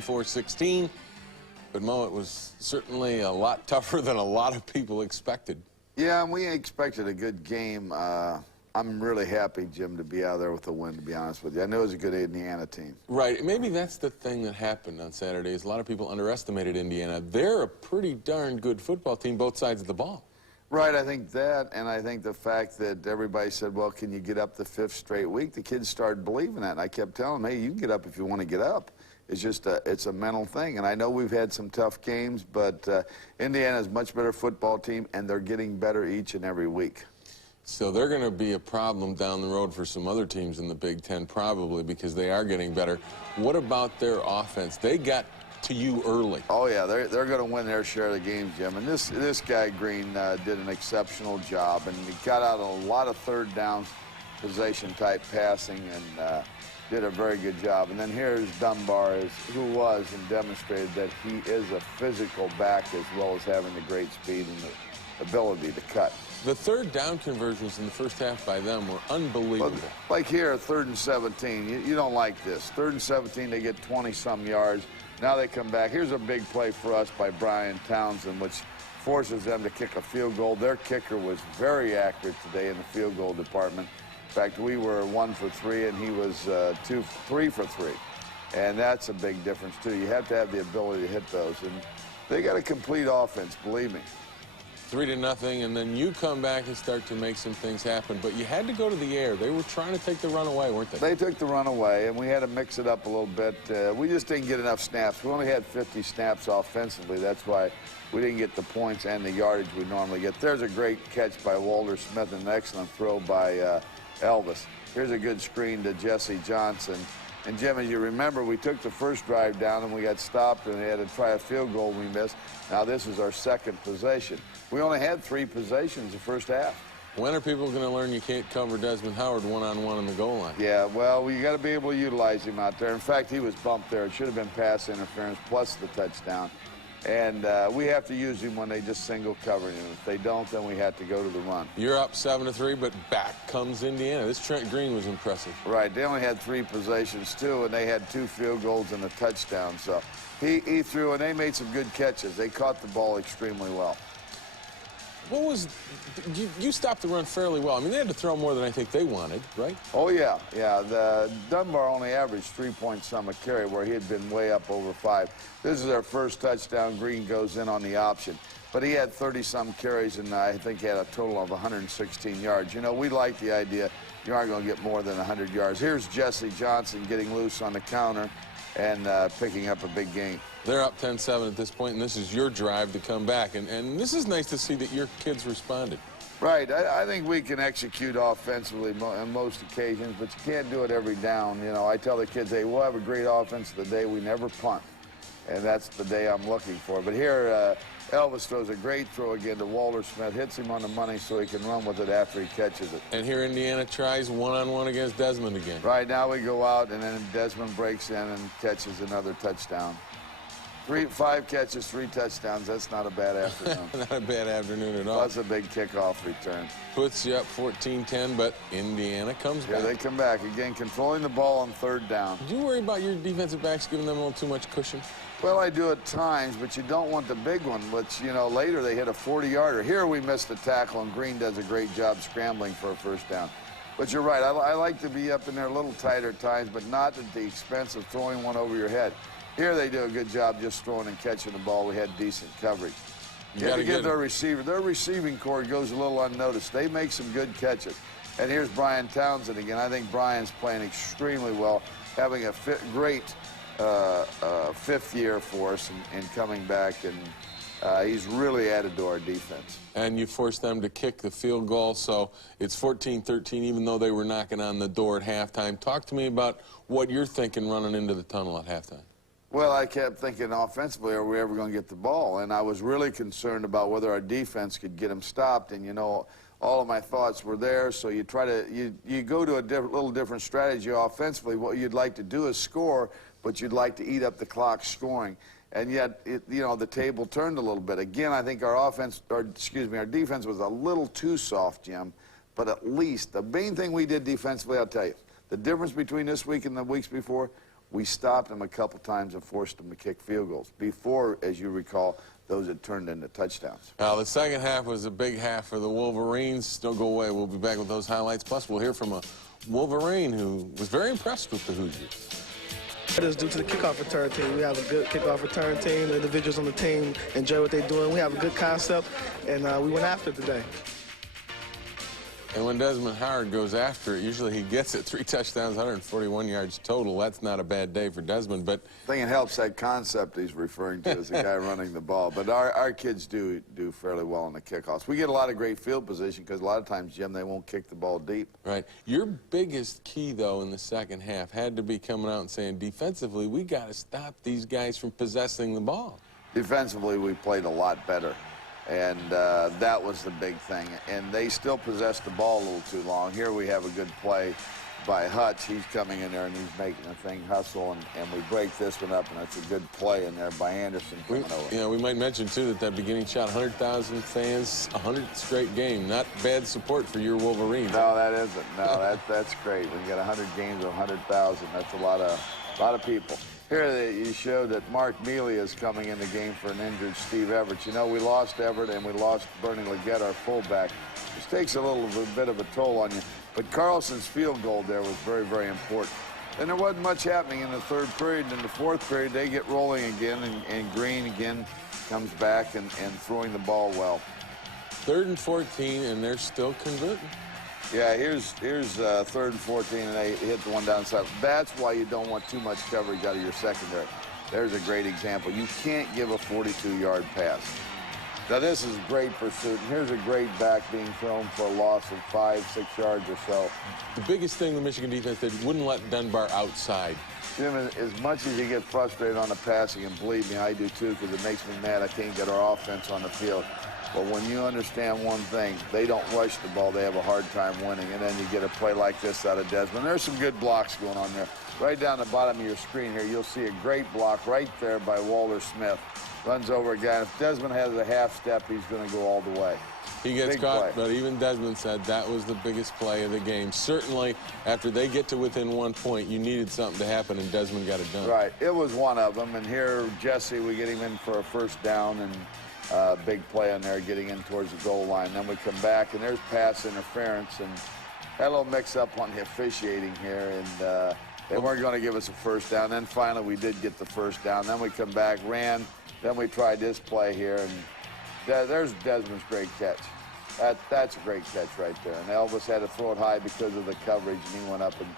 24-16. But, Mo, it was certainly a lot tougher than a lot of people expected. Yeah, and we expected a good game. I'm really happy, Jim, to be out there with a win, to be honest with you. I know it was a good Indiana team. Right. Maybe that's the thing that happened on Saturday is a lot of people underestimated Indiana. They're a pretty darn good football team, both sides of the ball. Right, I think that, and I think the fact that everybody said, well, can you get up the 5th straight week? The kids started believing that, and I kept telling them, hey, you can get up if you want to get up. It's just it's a mental thing, and I know we've had some tough games, but Indiana's a much better football team, and they're getting better each and every week. So they're going to be a problem down the road for some other teams in the Big Ten, probably, because they are getting better. What about their offense? They got to you early. Oh, yeah, they're going to win their share of the games, Jim. And this guy, Green, did an exceptional job, and he got out a lot of third down possession-type passing and did a very good job. And then here's Dunbar, who was and demonstrated that he is a physical back as well as having the great speed and the ability to cut. The third down conversions in the first half by them were unbelievable. Well, like here, 3rd and 17, you don't like this. 3rd and 17, they get 20-some yards. Now they come back. Here's a big play for us by Brian Townsend, which forces them to kick a field goal. Their kicker was very accurate today in the field goal department. In fact, we were 1 for 3, and he was 3 for 3. And that's a big difference, too. You have to have the ability to hit those. And they got a complete offense, believe me. 3-0, and then you come back and start to make some things happen. But you had to go to the air. They were trying to take the run away, weren't they? They took the run away, and we had to mix it up a little bit. We just didn't get enough snaps. We only had 50 snaps offensively. That's why we didn't get the points and the yardage we normally get. There's a great catch by Walter Smith and an excellent throw by Elvis. Here's a good screen to Jesse Johnson. And, Jim, as you remember, we took the first drive down and we got stopped and they had to try a field goal we missed. Now this is our second possession. We only had 3 possessions the first half. When are people going to learn you can't cover Desmond Howard one-on-one in the goal line? Yeah, well, you got to be able to utilize him out there. In fact, he was bumped there. It should have been pass interference plus the touchdown. And we have to use him when they just single cover him. If they don't, then we have to go to the run. You're up 7-3, but back comes Indiana. This Trent Green was impressive. Right. They only had 3 possessions, too, and they had 2 field goals and a touchdown. So he threw, and they made some good catches. They caught the ball extremely well. What was you stopped the run fairly well. I mean, they had to throw more than I think they wanted, right? Oh, yeah. Yeah, the Dunbar only averaged 3 points some a carry, where he had been way up over 5. This is our first touchdown. Green goes in on the option. But he had 30-some carries, and I think he had a total of 116 yards. You know, we like the idea you aren't going to get more than 100 yards. Here's Jesse Johnson getting loose on the counter and picking up a big gain. They're up 10-7 at this point, and this is your drive to come back. And this is nice to see that your kids responded. Right. I think we can execute offensively on most occasions, but you can't do it every down. You know, I tell the kids, hey, we'll have a great offense the day we never punt. And that's the day I'm looking for. But here, Elvis throws a great throw again to Walter Smith, hits him on the money so he can run with it after he catches it. And here Indiana tries one-on-one against Desmond again. Right, now we go out, and then Desmond breaks in and catches another touchdown. 5 catches, 3 touchdowns. That's not a bad afternoon. Not a bad afternoon at all. That's a big kickoff return. Puts you up 14-10, but Indiana comes back. Yeah, they come back. Again, controlling the ball on 3rd down. Do you worry about your defensive backs giving them a little too much cushion? Well, I do at times, but you don't want the big one, which, you know, later they hit a 40-yarder. Here we missed a tackle, and Green does a great job scrambling for a first down. But you're right. I like to be up in there a little tighter at times, but not at the expense of throwing one over your head. Here they do a good job just throwing and catching the ball. We had decent coverage. You got to give their receiver. Their receiving core goes a little unnoticed. They make some good catches. And here's Brian Townsend again. I think Brian's playing extremely well, having a great 5th year for us and coming back, and he's really added to our defense. And you forced them to kick the field goal, so it's 14-13, even though they were knocking on the door at halftime. Talk to me about what you're thinking running into the tunnel at halftime. Well, I kept thinking offensively, are we ever going to get the ball? And I was really concerned about whether our defense could get them stopped. And, you know, all of my thoughts were there. So you try to, you go to a little different strategy offensively. What you'd like to do is score, but you'd like to eat up the clock scoring. And yet, you know, the table turned a little bit. Again, I think our our defense was a little too soft, Jim. But at least the main thing we did defensively, I'll tell you, the difference between this week and the weeks before, we stopped them a couple times and forced them to kick field goals. Before, as you recall, those had turned into touchdowns. The second half was a big half for the Wolverines. Don't go away. We'll be back with those highlights. Plus, we'll hear from a Wolverine who was very impressed with the Hoosiers. It is due to the kickoff return team. We have a good kickoff return team. The individuals on the team enjoy what they're doing. We have a good concept, and we went after it today. And when Desmond Howard goes after it, usually he gets it. 3 touchdowns, 141 yards total. That's not a bad day for Desmond, but I think it helps that concept he's referring to as the guy running the ball. But our kids do fairly well on the kickoffs. We get a lot of great field position because a lot of times, Jim, they won't kick the ball deep. right. Your biggest key, though, in the second half had to be coming out and saying, defensively, we got to stop these guys from possessing the ball. Defensively, we played a lot better. And that was the big thing. And they still possess the ball a little too long. Here we have a good play by Hutch. He's coming in there and he's making the thing hustle, and we break this one up, and it's a good play in there by Anderson coming over. We might mention, too, that beginning shot, 100,000 fans, 100 straight game. Not bad support for your Wolverines. No, that isn't. No, that's great. When you get 100 games of 100,000, that's a lot of people. Here you show that Mark Mealy is coming in the game for an injured Steve Everett. You know, we lost Everett and we lost Bernie Leggett, our fullback, which takes a little bit of a toll on you. But Carlson's field goal there was very, very important. And there wasn't much happening in the third period. In the fourth period, they get rolling again, and Green again comes back and throwing the ball well. 3rd and 14, and they're still converting. Yeah, here's 3rd and 14, and they hit the one downside. That's why you don't want too much coverage out of your secondary. There's a great example. You can't give a 42-yard pass. Now, this is great pursuit. And here's a great back being thrown for a loss of 5-6 yards or so. The biggest thing the Michigan defense did, wouldn't let Dunbar outside. Jim, as much as you get frustrated on the passing, and believe me, I do too, because it makes me mad I can't get our offense on the field. But when you understand one thing, they don't rush the ball. They have a hard time winning. And then you get a play like this out of Desmond. There's some good blocks going on there. Right down the bottom of your screen here, you'll see a great block right there by Walter Smith. Runs over a guy. If Desmond has a half step, he's going to go all the way. He gets Big caught, play. but even Desmond said that was the biggest play of the game. Certainly, after they get to within 1 point, you needed something to happen, and Desmond got it done. Right. It was one of them. And here, Jesse, we get him in for a first down, and big play on there, getting in towards the goal line. Then we come back, and there's pass interference, and had a little mix-up on the officiating here, and they weren't going to give us a first down. Then finally, we did get the first down. Then we come back, ran. Then we tried this play here, and there's Desmond's great catch. That's a great catch right there. And Elvis had to throw it high because of the coverage, and he went up and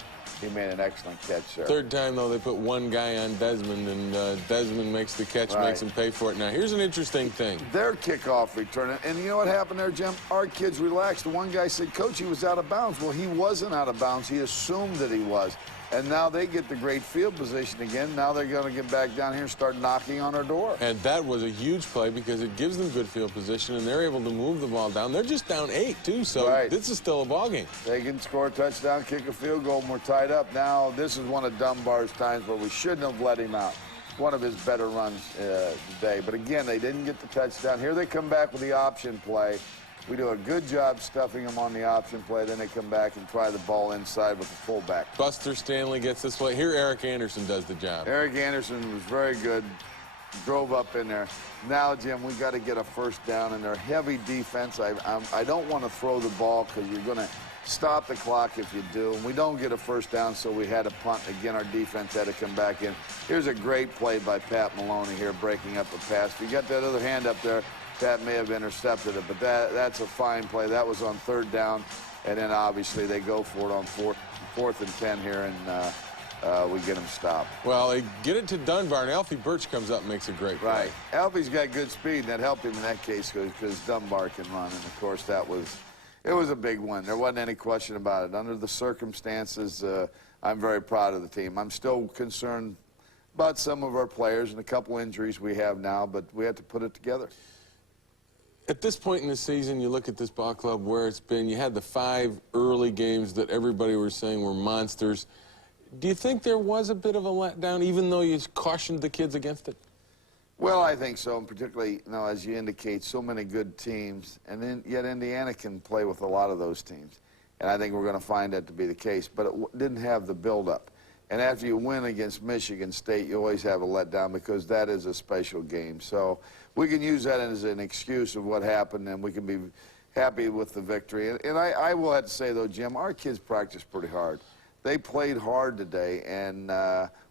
he made an excellent catch there. Third time, though, they put one guy on Desmond, and Desmond makes the catch, Right. makes him pay for it. Now, here's an interesting thing. Their kickoff return, and you know what happened there, Jim? Our kids relaxed. The one guy said, Coach, he was out of bounds. Well, he wasn't out of bounds. He assumed that he was. And now they get the great field position again. Now they're going to get back down here and start knocking on our door. And that was a huge play because it gives them good field position, and they're able to move the ball down. They're just down 8, too, so Right. this is still a ball game. They can score a touchdown, kick a field goal, and we're tied up. Now, this is one of Dunbar's times where we shouldn't have let him out. One of his better runs today. But again, they didn't get the touchdown. Here they come back with the option play. We do a good job stuffing them on the option play. Then they come back and try the ball inside with the fullback. Buster Stanley gets this play. Here, Eric Anderson does the job. Eric Anderson was very good. Drove up in there. Now, Jim, we got to get a first down in their heavy defense. I don't want to throw the ball because you're going to stop the clock if you do. And we don't get a first down, so we had a punt. Again, our defense had to come back in. Here's a great play by Pat Maloney here, breaking up a pass. If you got that other hand up there, Pat may have intercepted it, but that's a fine play. That was on 3rd down, and then obviously they go for it on 4th and 10 here, and we get them stopped. Well, they get it to Dunbar, and Alfie Birch comes up and makes a great play. Right. Alfie's got good speed, and that helped him in that case because Dunbar can run, and of course it was a big win. There wasn't any question about it. Under the circumstances, I'm very proud of the team. I'm still concerned about some of our players and a couple injuries we have now, but we had to put it together. At this point in the season, you look at this ball club where it's been. You had the 5 early games that everybody was saying were monsters. Do you think there was a bit of a letdown, even though you cautioned the kids against it? Well, I think so, and particularly, as you indicate, so many good teams, and then yet Indiana can play with a lot of those teams. And I think we're going to find that to be the case, but it didn't have the build-up. And after you win against Michigan State, you always have a letdown because that is a special game. So we can use that as an excuse of what happened, and we can be happy with the victory. And I will have to say, though, Jim, our kids practiced pretty hard. They played hard today, and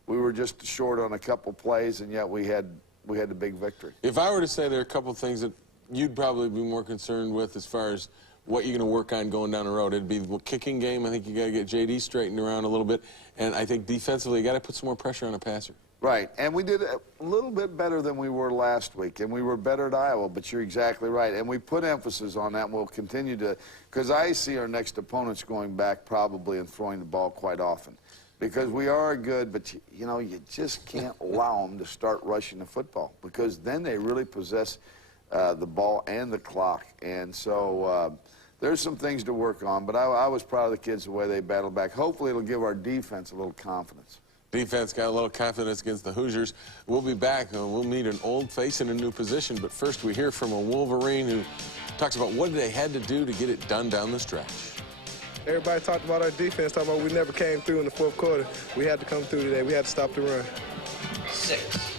we were just short on a couple plays, and yet we had the big victory. If I were to say there are a couple things that you'd probably be more concerned with as far as what you're going to work on going down the road, it'd be the kicking game. I think you got to get JD straightened around a little bit, and I think defensively you got to put some more pressure on a passer. Right, and we did a little bit better than we were last week, and we were better at Iowa, but you're exactly right. And we put emphasis on that, and we'll continue to, because I see our next opponents going back probably and throwing the ball quite often. Because we are good, but you know, you just can't allow them to start rushing the football, because then they really possess the ball and the clock. And so there's some things to work on, but I was proud of the kids the way they battled back. Hopefully it'll give our defense a little confidence. Defense got a little confidence against the Hoosiers. We'll be back, and we'll meet an old face in a new position. But first, we hear from a Wolverine who talks about what they had to do to get it done down the stretch. Everybody talked about our defense, talking about we never came through in the fourth quarter. We had to come through today. We had to stop the run. 6.